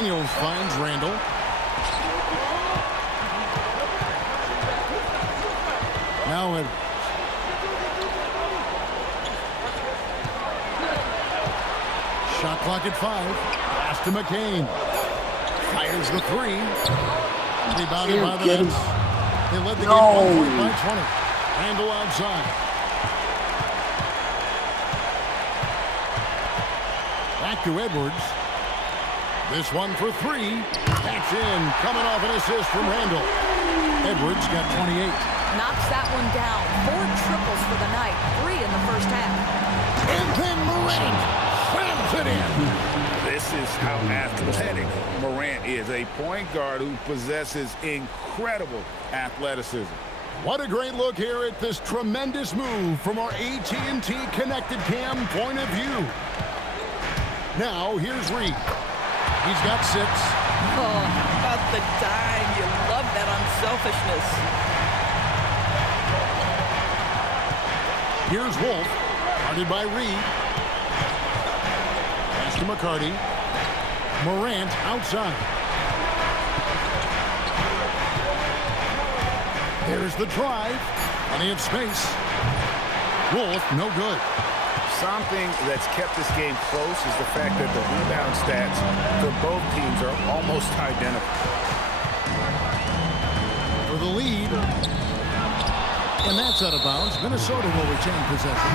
McDaniels finds Randall. Now Edwards. Shot clock at 5. Pass to McCain. Fires the 3. Rebounded by the Nets. They led the game 1 point by 20. Randall outside. Back to Edwards. This one for 3. That's in. Coming off an assist from Randall. Edwards got 28. Knocks that one down. 4 triples for the night. 3 in the first half. And then Morant slams it in. This is how athletic Morant is. A point guard who possesses incredible athleticism. What a great look here at this tremendous move from our AT&T Connected Cam point of view. Now, here's Reed. He's got 6. Oh, about the dime. You love that unselfishness. Here's Wolf. Guarded by Reed. Pass to McCarty. Morant outside. There's the drive. Plenty of space. Wolf, no good. Something that's kept this game close is the fact that the rebound stats for both teams are almost identical. For the lead. And that's out of bounds. Minnesota will retain possession.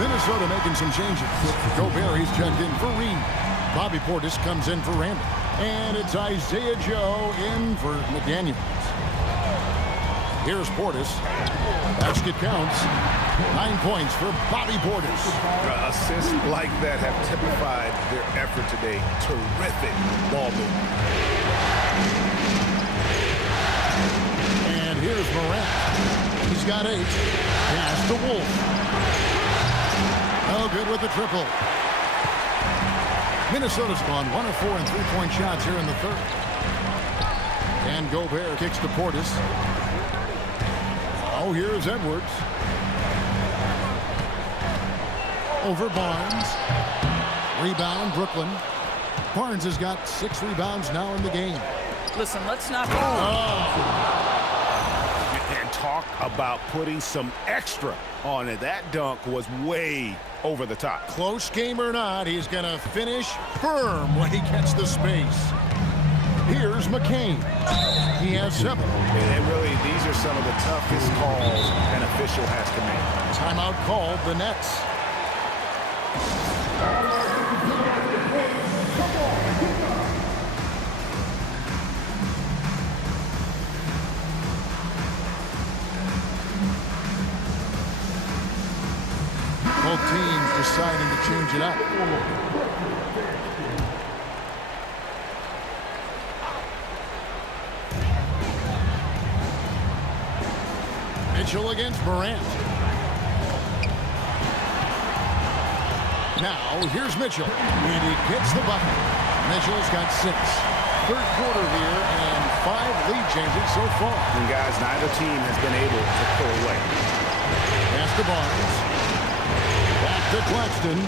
Minnesota making some changes. Gobert, he's checked in for Reed. Bobby Portis comes in for Randall. And it's Isaiah Joe in for McDaniels. Here's Portis. Basket counts. 9 points for Bobby Portis. Assists like that have typified their effort today. Terrific ball movement. And here's Morant. He's got 8. Pass to Wolf. No good with the triple. Minnesota's gone 1 of 4 in 3-point shots here in the third. And Gobert kicks to Portis. Oh, here's Edwards. Over Barnes. Rebound, Brooklyn. Barnes has got 6 rebounds now in the game. Listen, let's not... And talk about putting some extra on it. That dunk was way over the top. Close game or not, he's going to finish firm when he gets the space. Here's McCain. He has 7. And really, these are some of the toughest calls an official has to make. Timeout called, the Nets. Both teams deciding to change it up. Mitchell against Morant. Now, here's Mitchell. And he gets the bucket. Mitchell's got 6. Third quarter here and 5 lead changes so far. And guys, neither team has been able to pull away. Pass to Barnes. Back to Claxton.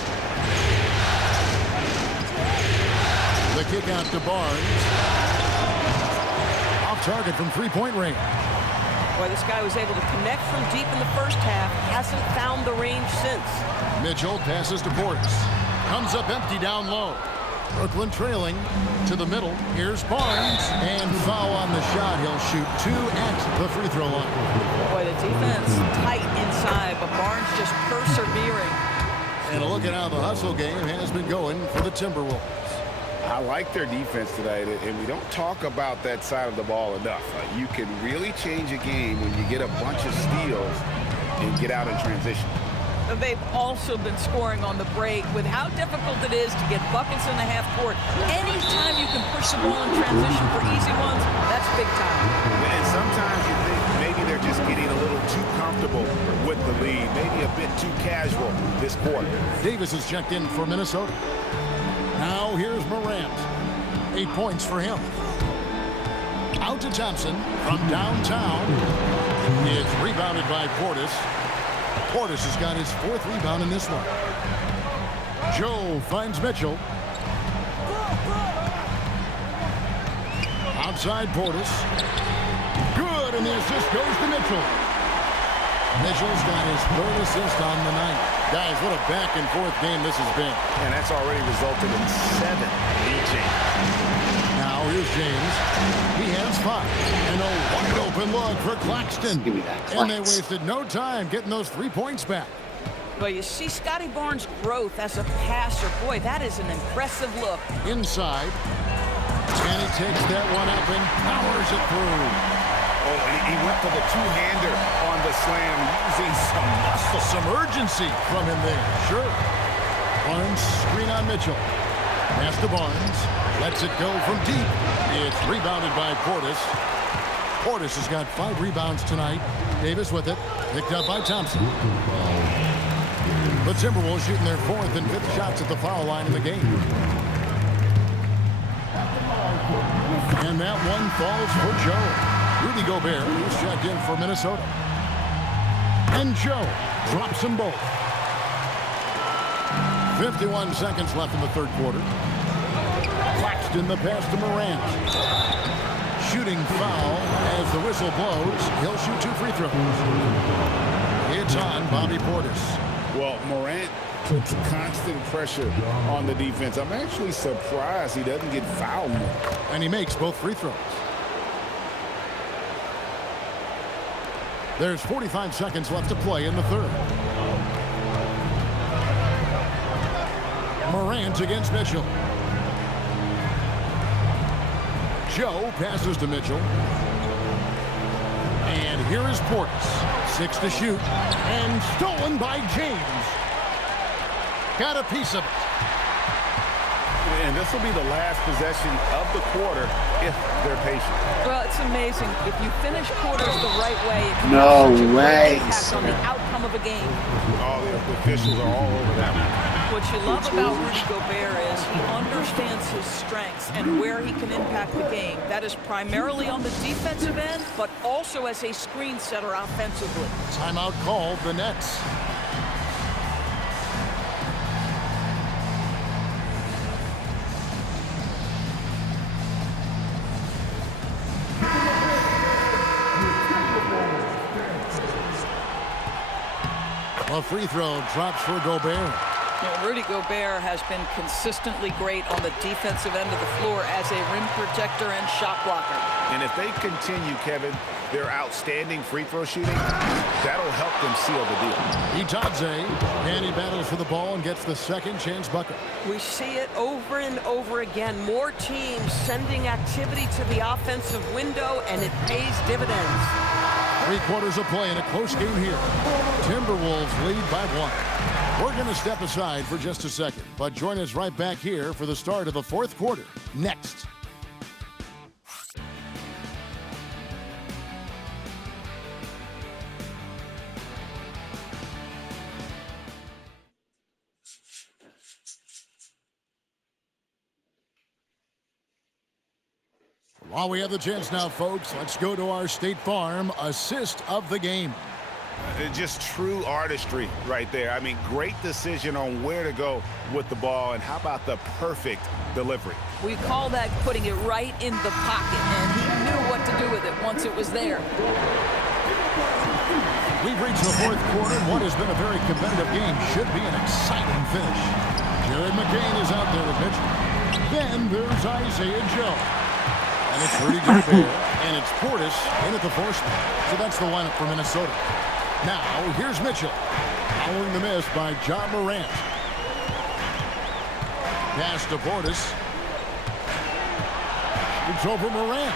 The kick out to Barnes. Off target from 3-point range. Boy, this guy was able to connect from deep in the first half. Hasn't found the range since. Mitchell passes to Portis. Comes up empty down low. Brooklyn trailing to the middle. Here's Barnes. And foul on the shot. He'll shoot 2 at the free throw line. Boy, the defense tight inside, but Barnes just persevering. And a look at how the hustle game has been going for the Timberwolves. I like their defense tonight, and we don't talk about that side of the ball enough. You can really change a game when you get a bunch of steals and get out in transition. They've also been scoring on the break. With how difficult it is to get buckets in the half court, anytime you can push the ball in transition for easy ones, that's big time. And sometimes you think maybe they're just getting a little too comfortable with the lead, maybe a bit too casual this quarter. Davis is checked in for Minnesota. Now here's Morant. 8 points for him. Out to Thompson from downtown. It's rebounded by Portis. Portis has got his 4th rebound in this one. Joe finds Mitchell. side, Portis. Good, and the assist goes to Mitchell. Mitchell's got his third assist on the night. Guys, what a back-and-forth game this has been. And that's already resulted in 7 lead changes. Now here's James. He has 5. And a wide-open look for Claxton. Give me that, And they Clax. wasted no time getting those 3 points back. Well, you see Scotty Barnes' growth as a passer. Boy, that is an impressive look. Inside. And he takes that one up and powers it through. Oh, he went for the two-hander on the slam, using some muscle. Some urgency from him there. Sure. Barnes screen on Mitchell. Pass to Barnes. Lets it go from deep. It's rebounded by Portis. Portis has got 5 rebounds tonight. Davis with it. Picked up by Thompson. The Timberwolves shooting their 4th and 5th shots at the foul line in the game. And that one falls for Joe. Rudy Gobert is checked in for Minnesota. And Joe drops them both. 51 seconds left in the third quarter. Claxton the pass to Morant. Shooting foul as the whistle blows. He'll shoot 2 free throws. It's on Bobby Portis. Well, Morant puts constant pressure on the defense. I'm actually surprised he doesn't get fouled more. And he makes both free throws. There's 45 seconds left to play in the third. Morant against Mitchell. Joe passes to Mitchell. And here is Portis. 6 to shoot. And stolen by James. Got a piece of it. And this will be the last possession of the quarter if they're patient. Well, it's amazing. If you finish quarters the right way, it can No have such a great way. impact on the outcome of a game. All the officials are all over that one. What you love about Rudy Gobert is he understands his strengths and where he can impact the game. That is primarily on the defensive end, but also as a screen setter offensively. Timeout called the Nets. A free throw drops for Gobert. Rudy Gobert has been consistently great on the defensive end of the floor as a rim protector and shot blocker. And if they continue, Kevin, their outstanding free throw shooting, that'll help them seal the deal. Itadze, and he battles for the ball and gets the second chance bucket. We see it over and over again. More teams sending activity to the offensive window, and it pays dividends. 3 quarters of play in a close game here. Timberwolves lead by 1. We're going to step aside for just a second, but join us right back here for the start of the 4th quarter. Next. While we have the chance now, folks, let's go to our State Farm assist of the game. Just true artistry right there. I mean, great decision on where to go with the ball, and how about the perfect delivery? We call that putting it right in the pocket, and he knew what to do with it once it was there. We've reached the 4th quarter, and what has been a very competitive game should be an exciting finish. Jared McCain is out there with Mitchell. Then there's Isaiah Joe. And it's Rudy Gobert, and it's Portis in at the 4 spot. So that's the lineup for Minnesota. Now, here's Mitchell. Following the miss by John Morant. Pass to Portis. It's over Morant.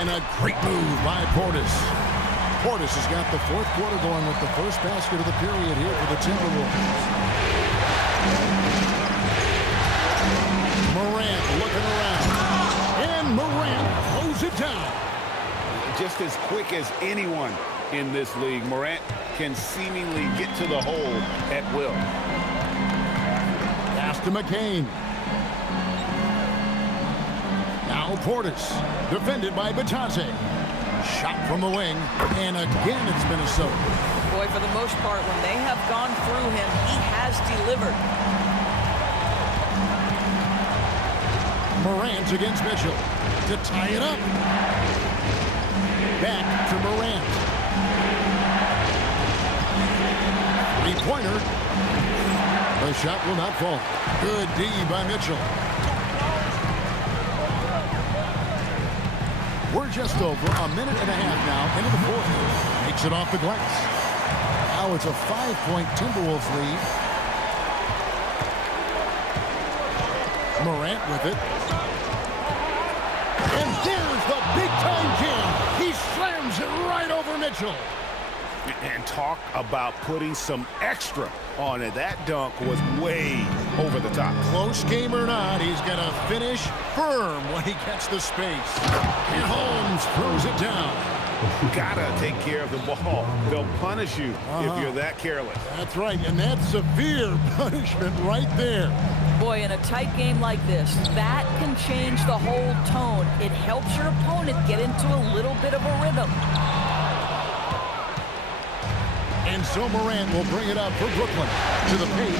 And a great move by Portis. Portis has got the 4th quarter going with the first basket of the period here for the Timberwolves. Morant looking around. And Morant throws it down. Just as quick as anyone in this league, Morant can seemingly get to the hole at will. Pass to McCain. Now Portis, defended by Bitadze. Shot from the wing, and again it's Minnesota. Boy, for the most part, when they have gone through him, he has delivered. Morant against Mitchell to tie it up. Back to Morant. Three-pointer. The shot will not fall. Good D by Mitchell. We're just over a minute and a half now into the fourth. Makes it off the glass. Now it's a 5-point Timberwolves lead. Morant with it. And there's the big-time jam. He slams it right over Mitchell. And talk about putting some extra on it. That dunk was way over the top. Close game or not, he's going to finish firm when he gets the space. And Holmes throws it down. Gotta take care of the ball. They'll punish you if you're that careless. That's right, and that's severe punishment right there. Boy, in a tight game like this, that can change the whole tone. It helps your opponent get into a little bit of a rhythm. And so Morant will bring it up for Brooklyn to the paint.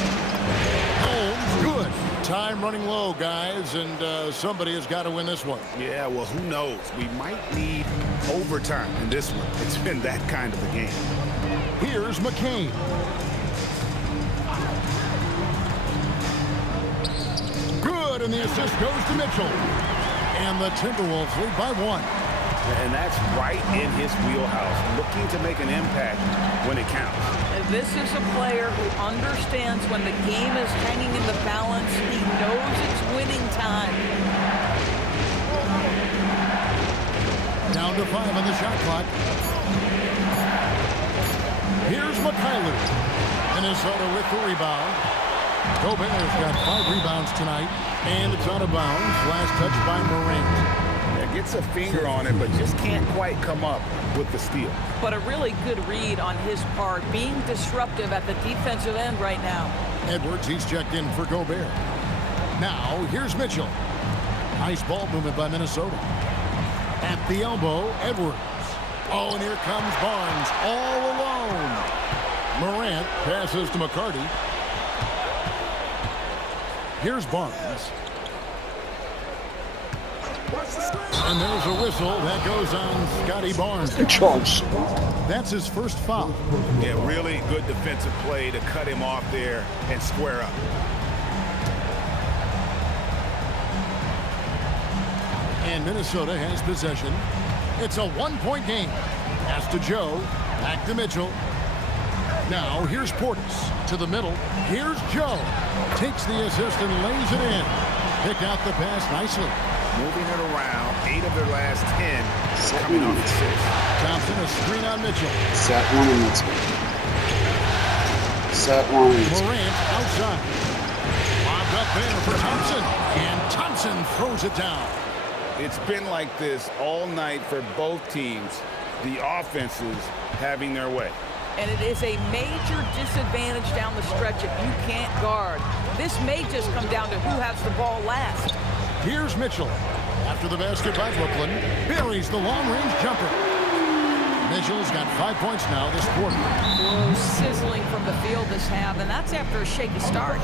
Holmes, good. Time running low, guys, and somebody has got to win this one. Yeah, well, who knows? We might need overtime in this one. It's been that kind of a game. Here's McCain. Good, and the assist goes to Mitchell. And the Timberwolves lead by 1. And that's right in his wheelhouse, looking to make an impact when it counts. This is a player who understands when the game is hanging in the balance. He knows it's winning time. Down to 5 on the shot clock. Here's Mikhailiuk. Minnesota with the rebound. Gobert's got 5 rebounds tonight, and it's out of bounds. Last touch by Morant. Gets a finger on it, but just can't quite come up with the steal. But a really good read on his part, being disruptive at the defensive end right now. Edwards, he's checked in for Gobert. Now, here's Mitchell. Nice ball movement by Minnesota. At the elbow, Edwards. Oh, and here comes Barnes all alone. Morant passes to McCarty. Here's Barnes. And there's a whistle that goes on Scotty Barnes. Charles. That's his first foul. Yeah, really good defensive play to cut him off there and square up. And Minnesota has possession. It's a 1-point game. Pass to Joe. Back to Mitchell. Now here's Portis to the middle. Here's Joe. Takes the assist and lays it in. Pick out the pass nicely. Moving it around, 8 of their last 10 coming off assists. Thompson, a screen on Mitchell. Sat one in this one. Sat one. Morant outside. Lobbed up there for Thompson. And Thompson throws it down. It's been like this all night for both teams. The offenses having their way. And it is a major disadvantage down the stretch if you can't guard. This may just come down to who has the ball last. Here's Mitchell. After the basket by Brooklyn, buries the long-range jumper. Mitchell's got 5 points now this quarter. Whoa, sizzling from the field this half, and that's after a shaky start.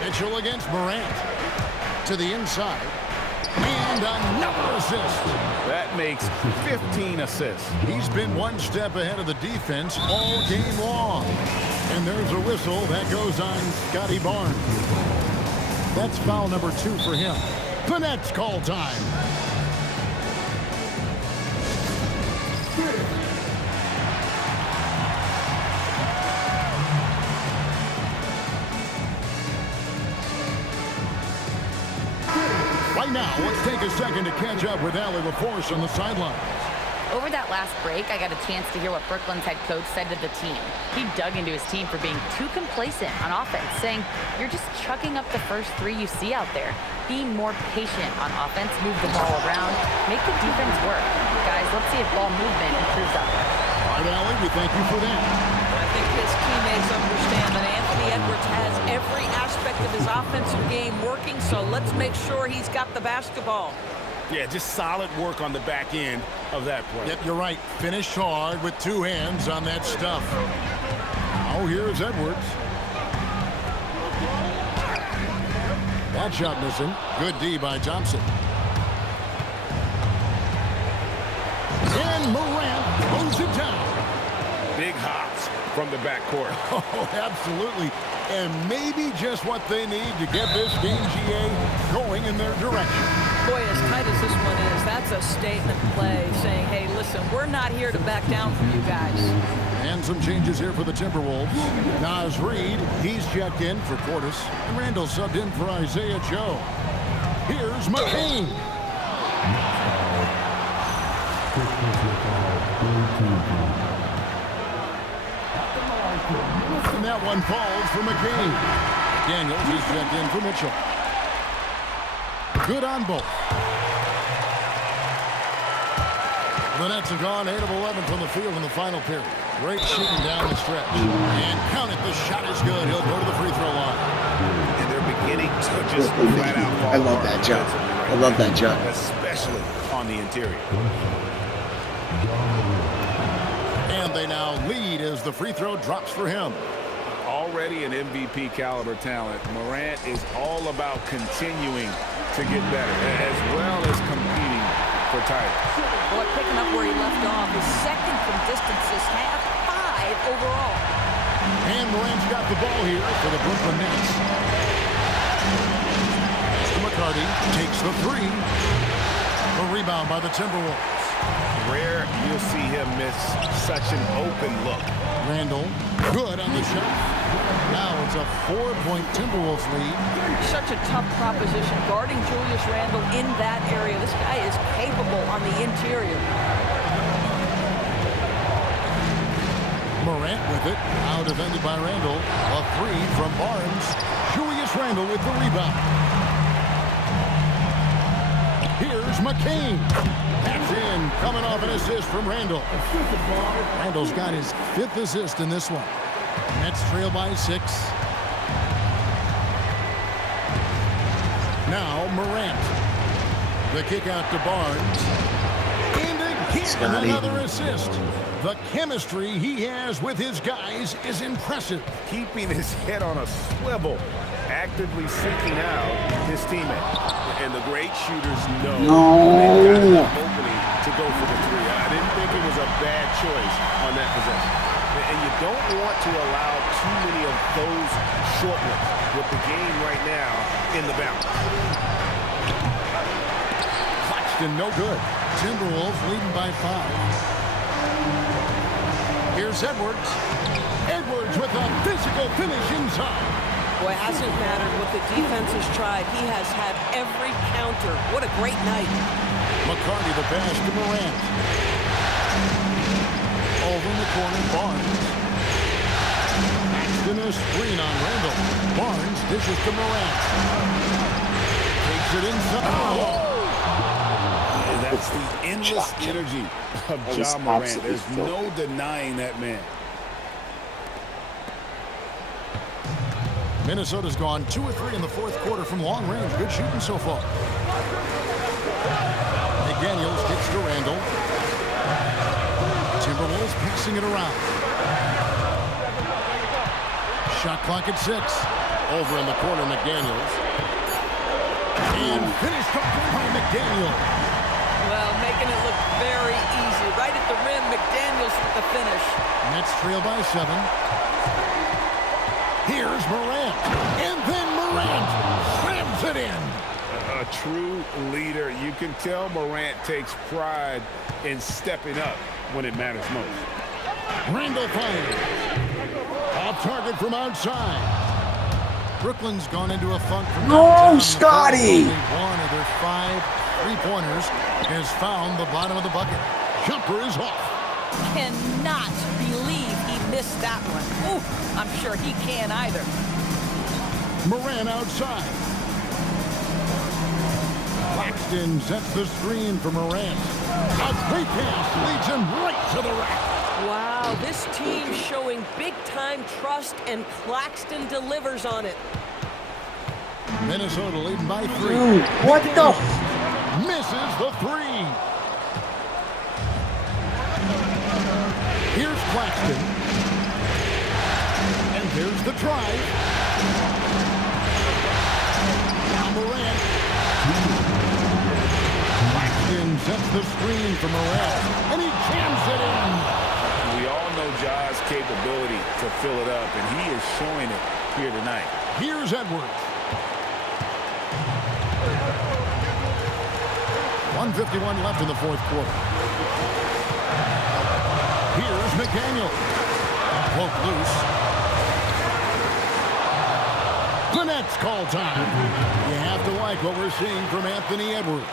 Mitchell against Morant. To the inside. And another assist. That makes 15 assists. He's been one step ahead of the defense all game long. And there's a whistle that goes on Scotty Barnes. That's foul number 2 for him. The Nets call time. Right now, let's take a second to catch up with Allie LaForce on the sideline. Over that last break, I got a chance to hear what Brooklyn's head coach said to the team. He dug into his team for being too complacent on offense, saying, "You're just chucking up the first 3 you see out there. Be more patient on offense, move the ball around, make the defense work. Guys, let's see if ball movement improves out there." All right, Allie, we thank you for that. I think his teammates understand that Anthony Edwards has every aspect of his offensive game working, so let's make sure he's got the basketball. Yeah, just solid work on the back end of that play. Yep, you're right. Finish hard with 2 hands on that stuff. Now Now here's Edwards. That shot missing. Good D by Thompson. And Morant moves it down. Big hops from the backcourt. Oh, absolutely. And maybe just what they need to get this game, GA, going in their direction. Boy, as tight as this one is, that's a statement play saying, hey, listen, we're not here to back down from you guys. And some changes here for the Timberwolves. Naz Reid, he's checked in for Portis. And Randall subbed in for Isaiah Joe. Here's McCain. And that one falls for McCain. Daniels is checked in for Mitchell. Good on both. The Nets have gone 8 of 11 from the field in the final period. Great shooting down the stretch. And count it, the shot is good. He'll go to the free throw line. And they're beginning to just flat out fall I love apart that jump. defensively I love that jump. Especially on the interior. And they now lead as the free throw drops for him. Already an MVP caliber talent, Morant is all about continuing to get better, as well as competing for titles. Boy, picking up where he left off. His second from distance this half, 5 overall. And Morant's got the ball here for the Brooklyn Nets. Mr. McCarty takes the three. A rebound by the Timberwolves. Rare you'll see him miss such an open look. Randall, good on the shot. Now it's a 4-point Timberwolves lead. Such a tough proposition guarding Julius Randle in that area. This guy is capable on the interior. Morant with it, now defended by Randall. A three from Barnes. Julius Randle with the rebound. Here's McCain. That's in, coming off an assist from Randall. Randall's got his 5th assist in this one. Nets trail by 6. Now Morant. The kick out to Barnes. And again, another assist. The chemistry he has with his guys is impressive. Keeping his head on a swivel, actively seeking out his teammate. And the great shooters know they've got enough opening to go for the three. I didn't think it was a bad choice on that possession. And you don't want to allow too many of those short ones with the game right now in the balance. Claxton, no good. Timberwolves leading by 5. Here's Edwards. Edwards with a physical finish inside. Boy, it hasn't mattered what the defense has tried. He has had every counter. What a great night. McCarty the pass to Morant. Over in the corner, Barnes. Paxton a screen on Randall. Barnes dishes to Morant. Takes it inside. And that's the endless energy of Ja Morant. There's no denying that man. Minnesota's gone 2 of 3 in the 4th quarter from long range. Good shooting so far. McDaniels kicks to Randall. Timberwolves passing it around. Shot clock at 6. Over in the corner, McDaniels. And finished off by McDaniels. Well, making it look very easy. Right at the rim, McDaniels with the finish. Nets trail by 7. Here's Morant. And then Morant slams it in. A true leader. You can tell Morant takes pride in stepping up when it matters most. Randall finds it. Off target from outside. Brooklyn's gone into a funk from downtown. No, Scotty! Only one of their 5 3-pointers has found the bottom of the bucket. Jumper is off. Cannot believe he missed that one. Ooh, I'm sure he can't either. Morant outside. Claxton sets the screen for Morant. A great pass leads him right to the rack. Wow, this team showing big-time trust, and Claxton delivers on it. Minnesota leading by 3. Dude, what the? Misses the 3. Here's Claxton. there's the drive. Now Morant. Claxton sets the screen for Morant, and he jams it in. We all know Ja's capability to fill it up, and he is showing it here tonight. Here's Edwards. 1:51 left in the fourth quarter. Here's McDaniel. Poke loose. The Nets call time. You have to like what we're seeing from Anthony Edwards.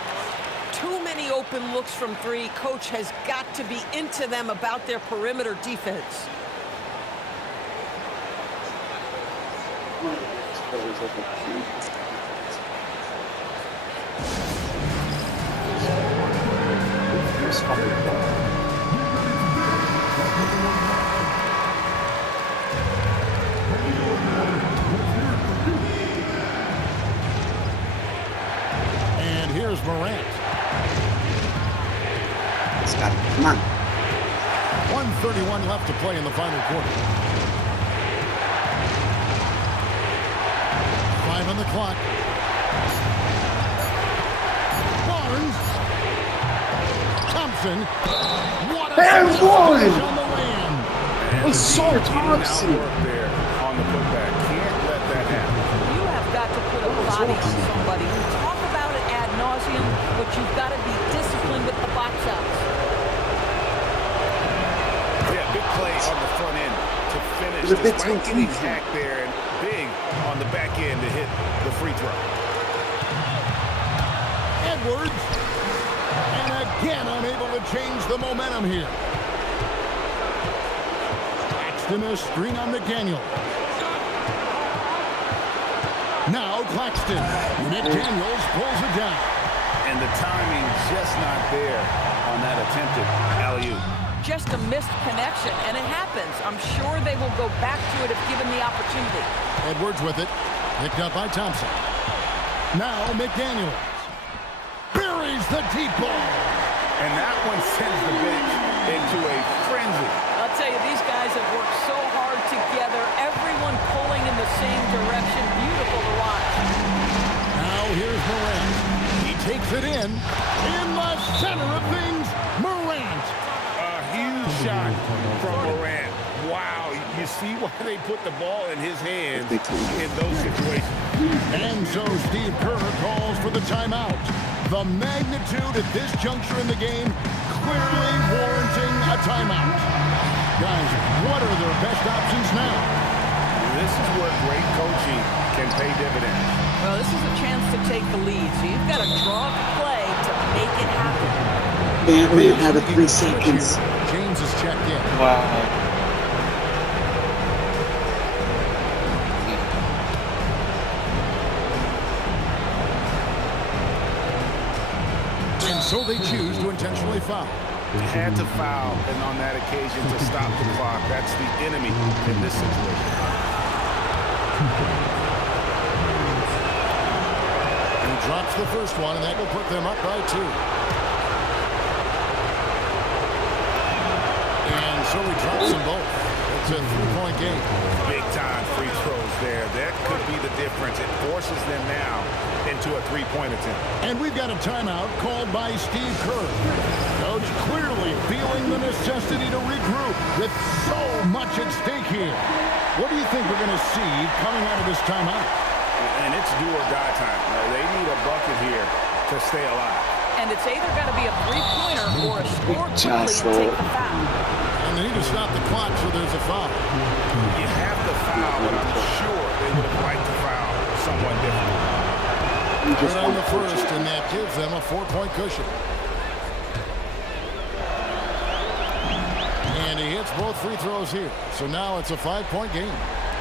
Too many open looks from three. Coach has got to be into them about their perimeter defense. And here's Morant. Scotty, come on. 1:31 left to play in the final quarter. 5 on the clock. Barnes. Thompson. What a There's finish one! on the land. It's so Thompson. Work there on the putback. Can't let that happen. You have got to put a body on somebody. We talk about it ad nauseum, but you've got to be disciplined with the box outs. Yeah, big play on the front end to finish. It's a bit Despite too getting easy. hacked there, and big on the back end to hit the free throw. Edwards. And again unable to change the momentum here. Claxton a screen on McDaniel. Now Claxton. McDaniels pulls it down. And the timing just not there on that attempted alley-oop. Just a missed connection, and it happens. I'm sure they will go back to it if given the opportunity. Edwards with it. Picked up by Thompson. Now McDaniels. Buries the deep ball. And that one sends the bench into a frenzy. I'll tell you, these guys have worked so hard together, everyone pulling in the same direction. Beautiful to watch. Now here's Morant. He takes it in the center of things, Morant. A huge shot from Morant. Wow, you see why they put the ball in his hands in those situations. And so Steve Kerr calls for the timeout. The magnitude at this juncture in the game clearly warranting a timeout. Guys, what are their best options now? This is where great coaching can pay dividends. Well, this is a chance to take the lead, so you've got to draw the play to make it happen. Man, we had a 3 seconds. James is checked in. Wow. And so they choose to intentionally foul. Had to foul, and on that occasion to stop the clock. That's the enemy in this situation. He drops the first one, and that will put them up by 2. And so he drops them both. It's a 3-point game. Big-time free throws there. That could be the difference. It forces them now into a 3-point attempt. And we've got a timeout called by Steve Kerr. Coach clearly feeling the necessity to regroup with so much at stake here. What do you think we're going to see coming out of this timeout? And it's do or die time. They need a bucket here to stay alive. And it's either got to be a three-pointer or a score quickly and take the foul. And they need to stop the clock, so there's a foul. You have to foul, but I'm sure they would have liked to foul someone different. Good on the first, and that gives them a 4-point cushion. And he hits both free throws here. So now it's a 5-point game.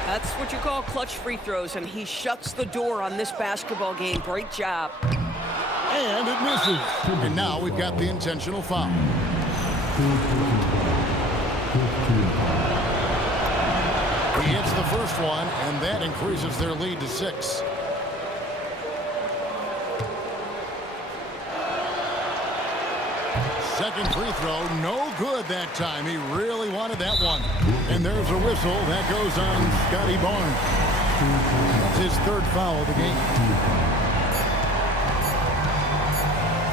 That's what you call clutch free throws, and he shuts the door on this basketball game. Great job. And it misses. And now we've got the intentional foul. He hits the first one, and that increases their lead to 6. second free throw. No good that time. He really wanted that one. And there's a whistle. That goes on Scotty Barnes. That's his third foul of the game.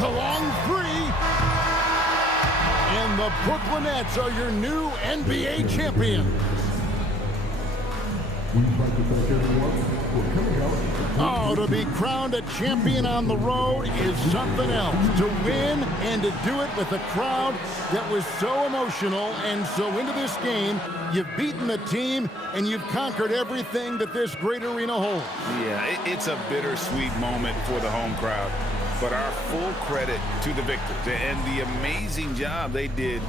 The long three. And the Brooklyn Nets are your new NBA champions. Oh, to be crowned a champion on the road is something else. To win and to do it with a crowd that was so emotional and so into this game, you've beaten the team and you've conquered everything that this great arena holds. Yeah, it's a bittersweet moment for the home crowd. But our full credit to the victors and the amazing job they did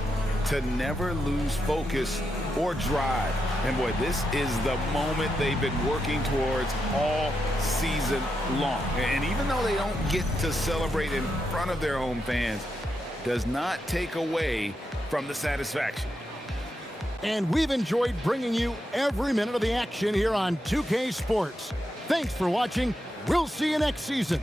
to never lose focus or drive. And boy, this is the moment they've been working towards all season long. And even though they don't get to celebrate in front of their home fans, does not take away from the satisfaction. And we've enjoyed bringing you every minute of the action here on 2K Sports. Thanks for watching. We'll see you next season.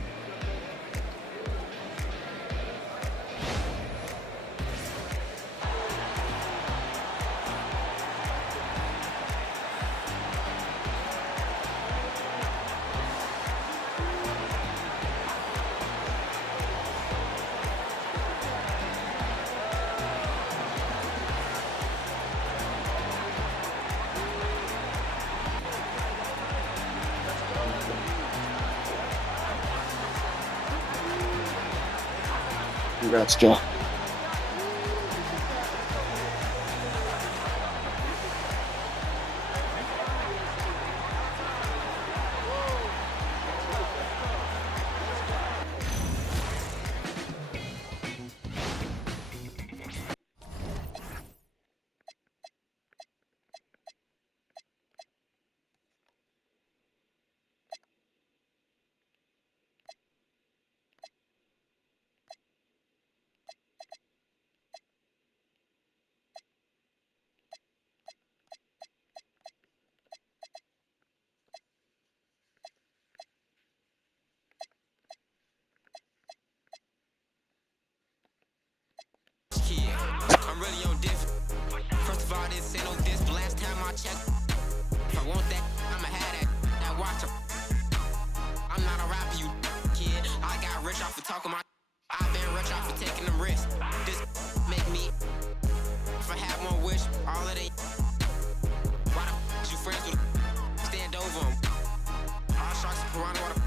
Congrats, Joe. I'm really on different. First of all, this ain't no diss, but last time I checked, if I want that, I'ma have that. Now watch her. I'm not a rapper, you kid. I got rich off of talking my. I've been rich off of taking them risks. This make me. If I have one wish, all of they. Why the you friends with? Stand over them. All sharks and piranha water.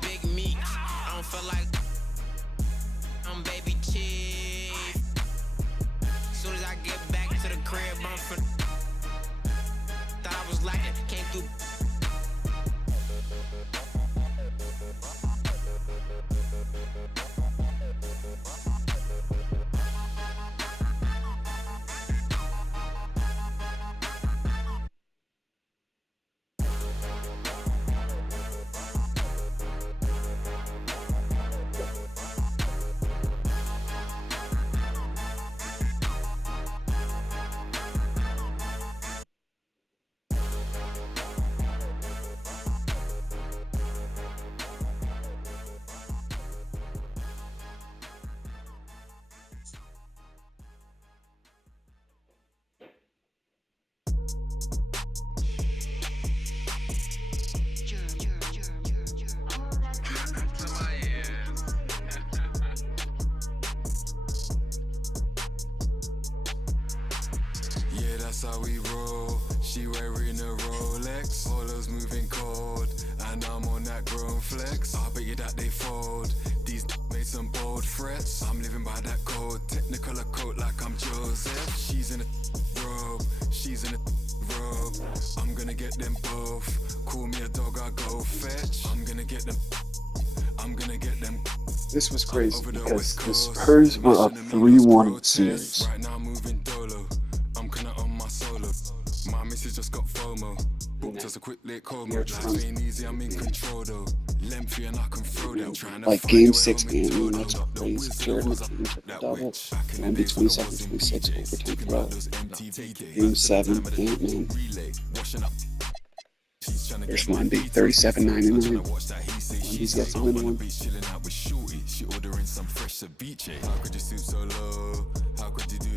Big meat. I don't feel like. I'm baby chief. Soon as I get back to the crib, I'm finna. Thought I was lacking, came through. That's how we roll. She wearing a Rolex. All those moving cold, and I'm on that grown flex. I bet you that they fold. These made some bold threats. I'm living by that code. Technicolor coat like I'm Joseph. She's in a robe. She's in a robe. I'm gonna get them both. Call me a dog, I go fetch. I'm gonna get them. I'm gonna get them. This was crazy because the Spurs were up 3-1 in the series. Right now moving dolo. I'm kinda on my solo. My missus just got FOMO. Booked just a quick lit coma. Life ain't easy, I'm in control though. Lengthy and I can throw them. Like game 6 game, that's crazy. Jared McKee triple-double. Wemby 27-26, overtime 12. Game 7, Ant-Man. First one beat 37.99. He's got to win one. She ordering some fresh ceviche. How could you stoop so low? How could you do